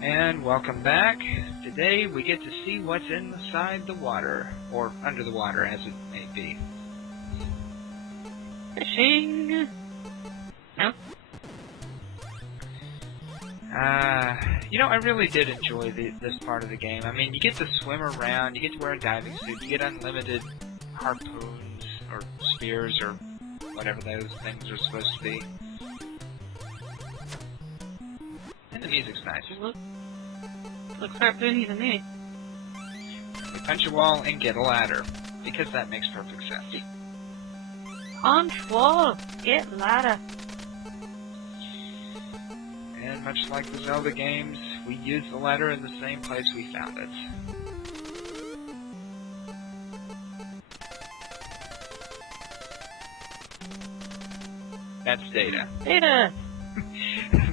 And welcome back. Today we get to see what's inside the water, or under the water as it may be. Fishing. No. I really did enjoy this part of the game. I mean, you get to swim around, you get to wear a diving suit, you get unlimited harpoons, or spears, or whatever those things are supposed to be. And the music's nice. Looks harpoony to me. We punch a wall and get a ladder, because that makes perfect sense. Punch wall, get ladder. And much like the Zelda games, we use the ladder in the same place we found it. That's Data. Data!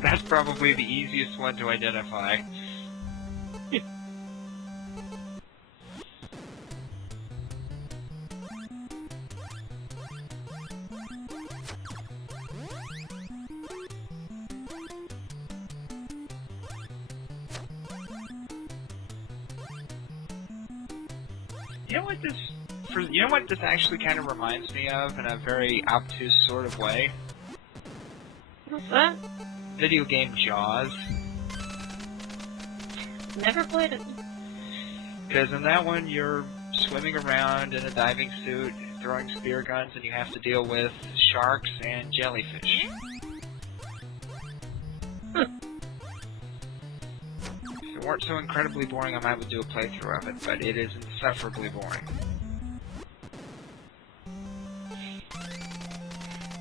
That's probably the easiest one to identify. You know what this actually kind of reminds me of in a very obtuse sort of way? What's that? Video game Jaws. Never played it. Because in that one, you're swimming around in a diving suit, throwing spear guns, and you have to deal with sharks and jellyfish. If it weren't so incredibly boring, I might do a playthrough of it, but it is insufferably boring.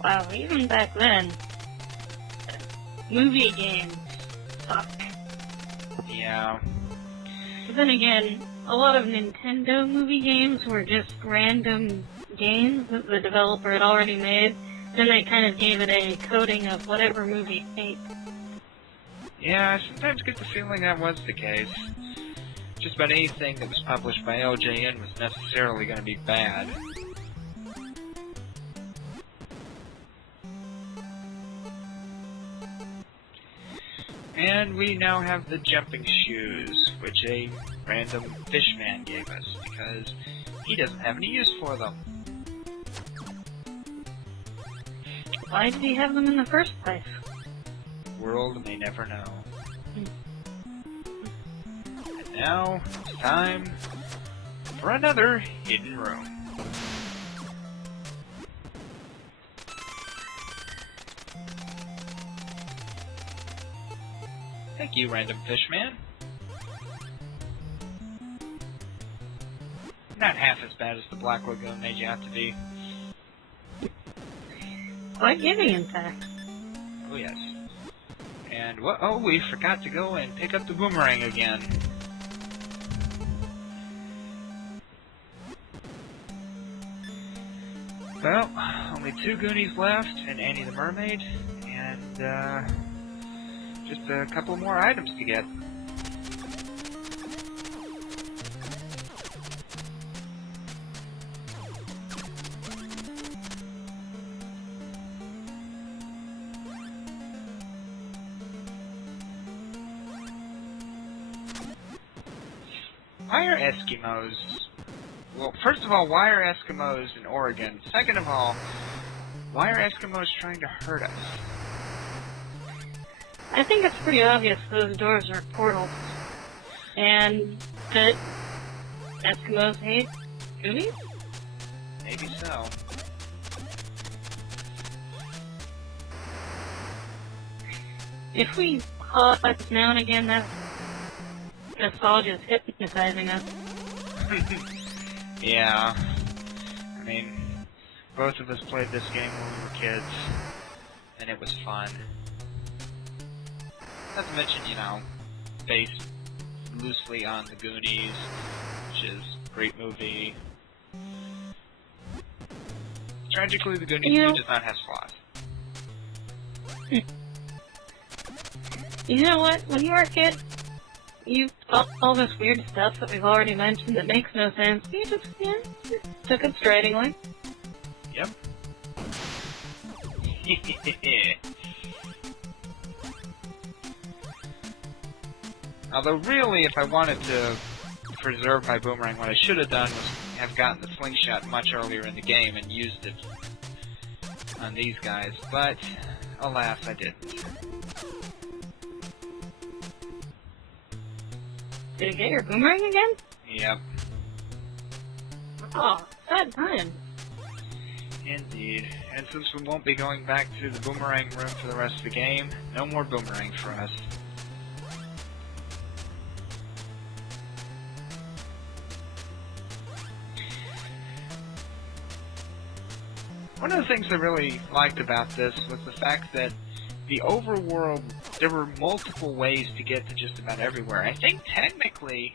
Wow, even back then, movie games suck. Yeah. But then again, a lot of Nintendo movie games were just random games that the developer had already made. Then they kind of gave it a coating of whatever movie made. Yeah, I sometimes get the feeling that was the case. Just about anything that was published by LJN was necessarily going to be bad. And we now have the jumping shoes, which a random fishman gave us, because he doesn't have any use for them. Why did he have them in the first place? World may never know. And now, it's time for another hidden room. Thank you, random fishman. Not half as bad as the Black Lagoon made you out to be. Quite giving, in fact. Oh yes. And oh, we forgot to go and pick up the boomerang again. Well, only 2 Goonies left, and Annie the Mermaid, and just a couple more items to get. Why are Eskimos... Well, first of all, why are Eskimos in Oregon? Second of all, why are Eskimos trying to hurt us? I think it's pretty obvious those doors are portals. And that Eskimos hate Goonies? Maybe so. If we pause now and again, that nostalgia is hypnotizing us. Yeah. I mean, both of us played this game when we were kids, and it was fun. Not to mention, based loosely on the Goonies, which is a great movie. Tragically, the Goonies II does not have flaws. You know what? When you were a kid, you all this weird stuff that we've already mentioned that makes no sense. You just took it stridingly. Yep. Although really, if I wanted to preserve my boomerang, what I should have done was have gotten the slingshot much earlier in the game and used it on these guys, but alas, I didn't. Did you get your boomerang again? Yep. Oh, sad time. Indeed. And since we won't be going back to the boomerang room for the rest of the game, no more boomerangs for us. One of the things I really liked about this was the fact that the overworld, there were multiple ways to get to just about everywhere. I think technically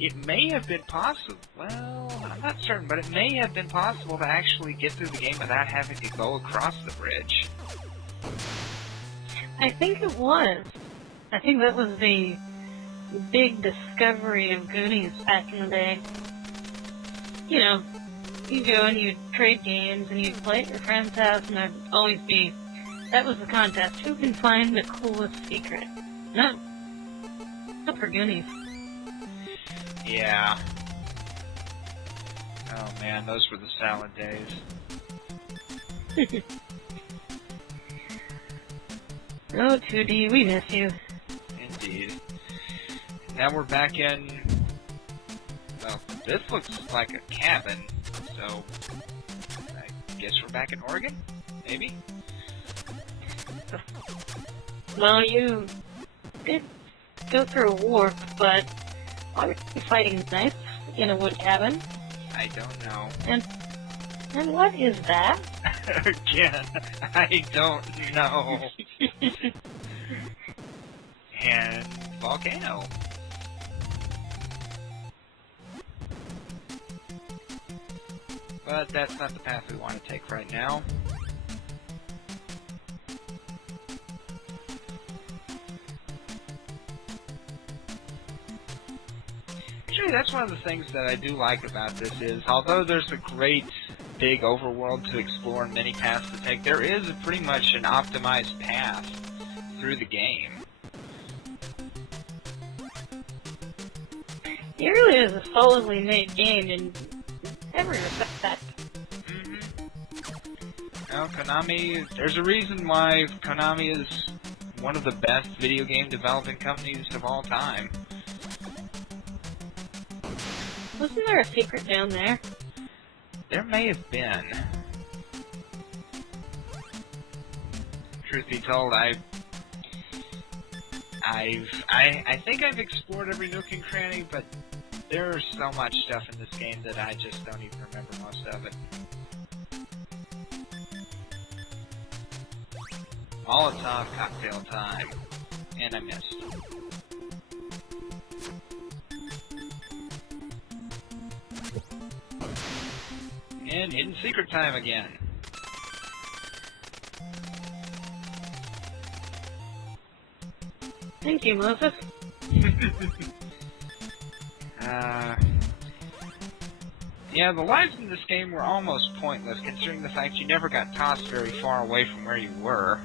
it may have been possible, well, I'm not certain, but it may have been possible to actually get through the game without having to go across the bridge. I think it was. I think that was the big discovery of Goonies back in the day. You know, you go and you trade games and you play at your friend's house and there'd always be, that was the contest, who can find the coolest secret? No. Not for Goonies. Yeah. Oh man, those were the salad days. Oh, 2D, we miss you. Indeed. Now we're back in... Well, this looks like a cabin, so... I guess we're back in Oregon? Maybe? Well, you did go through a warp, but why were you fighting knights in a wood cabin? I don't know. And what is that? Again, I don't know. And volcano. But that's not the path we want to take right now. Actually, that's one of the things that I do like about this is, although there's a great big overworld to explore and many paths to take, there is pretty much an optimized path through the game. It really is a solidly made game in every respect. Well, Konami, there's a reason why Konami is one of the best video game developing companies of all time. Wasn't there a secret down there? There may have been. Truth be told, I think I've explored every nook and cranny, but there's so much stuff in this game that I just don't even remember most of it. Molotov cocktail time. And I missed. And hidden secret time again. Thank you, Moses. Yeah, the lives in this game were almost pointless, considering the fact you never got tossed very far away from where you were.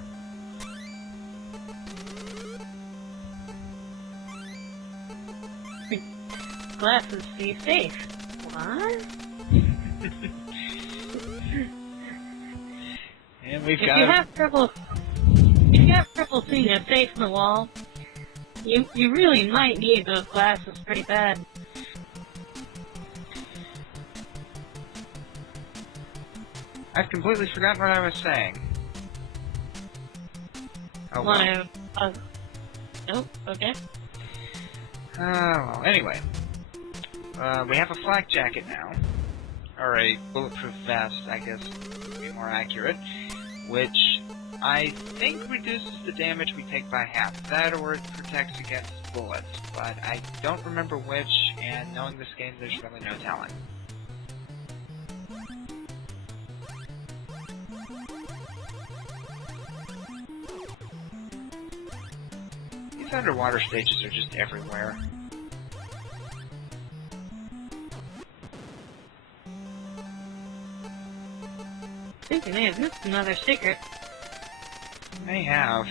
Glasses see safe. What? And we've If got... you have trouble seeing a safe in the wall, you really might need those glasses pretty bad. I've completely forgotten what I was saying. Oh, well. Nope, okay. Well, anyway. We have a flak jacket now. Or a bulletproof vest, I guess would be more accurate. Which I think reduces the damage we take by half. That or it protects against bullets. But I don't remember which, and knowing this game, there's really no telling. These underwater stages are just everywhere. I think you may have missed another secret. May have.